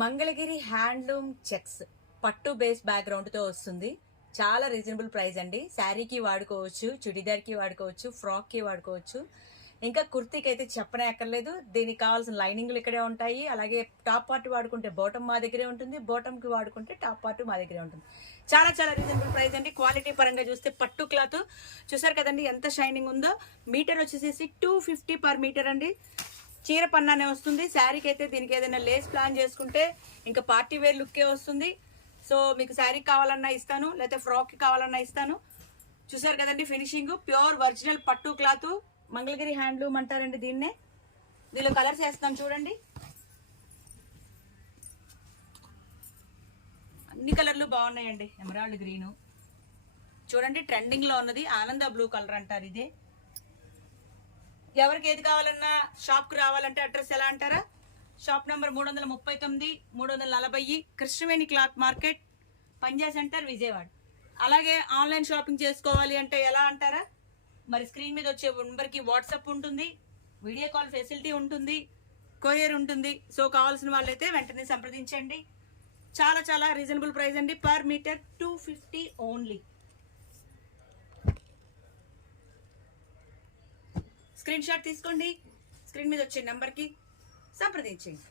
Mangalagiri handloom checks పట్టు base background తో వస్తుంది. చాలా రీజనబుల్ ప్రైస్ అండి. శారీకి వాడుకోవచ్చు, చుడిదార్ కి వాడుకోవచ్చు, ఫ్రాక్ కి వాడుకోవచ్చు, ఇంకా కుర్తీకి అయితే చెప్పనే అక్కర్లేదు. దీనికి కావాల్సిన లైనింగ్లు ఇక్కడే ఉంటాయి. అలాగే టాప్ పార్ట్ వాడుకుంటే బాటమ్ మా దగ్గరే ఉంటుంది, బాటమ్ కి వాడుకుంటే టాప్ పార్ట్ మా దగ్గరే ఉంటుంది. చాలా చాలా రీజనబుల్ ప్రైస్ అండి. క్వాలిటీ పరంగా చూస్తే పట్టు క్లాత్ చూసారు కదండి ఎంత షైనింగ్ ఉందో. మీటర్ వచ్చేసి 250 పర్ మీటర్ అండి. చీర పన్నానే వస్తుంది. శారీకి అయితే దీనికి ఏదైనా లేస్ ప్లాన్ చేసుకుంటే ఇంకా పార్టీ వేర్ లుక్కే వస్తుంది. సో మీకు శారీ కావాలన్నా ఇస్తాను, లేకపోతే ఫ్రాక్ కావాలన్నా ఇస్తాను. చూసారు కదండి ఫినిషింగ్ ప్యూర్ ఒరిజినల్ పట్టు క్లాత్. మంగళగిరి హ్యాండ్లూమ్ అంటారండి దీన్నే. దీనిలో కలర్స్ వేస్తాను చూడండి. అన్ని కలర్లు బాగున్నాయండి. ఎమరాల్డ్ గ్రీన్ చూడండి, ట్రెండింగ్ లో ఉన్నది. ఆనంద బ్లూ కలర్ అంటారు ఇదే. ఎవరికి ఏది కావాలన్నా షాప్ కు రావాలంటే అడ్రస్ ఎలా అంటారా? Shop number 339, 340 Krishnaveni cloth market, Panja centre, Vijayawada. అలాగే ఆన్లైన్ షాపింగ్ చేసుకోవాలి అంటే ఎలా అంటారా? మరి స్క్రీన్ మీద వచ్చే నెంబర్ కి వాట్సాప్ ఉంటుంది, వీడియో కాల్ ఫెసిలిటీ ఉంటుంది, కొరియర్ ఉంటుంది. సో కావాల్సిన వాళ్ళైతే వెంటనే సంప్రదించండి. చాలా చాలా రీజనబుల్ ప్రైస్ అండి. Per metre 250 only. Screenshot తీసుకోండి, స్క్రీన్ మీద వచ్చే నెంబర్కి సంప్రదించండి.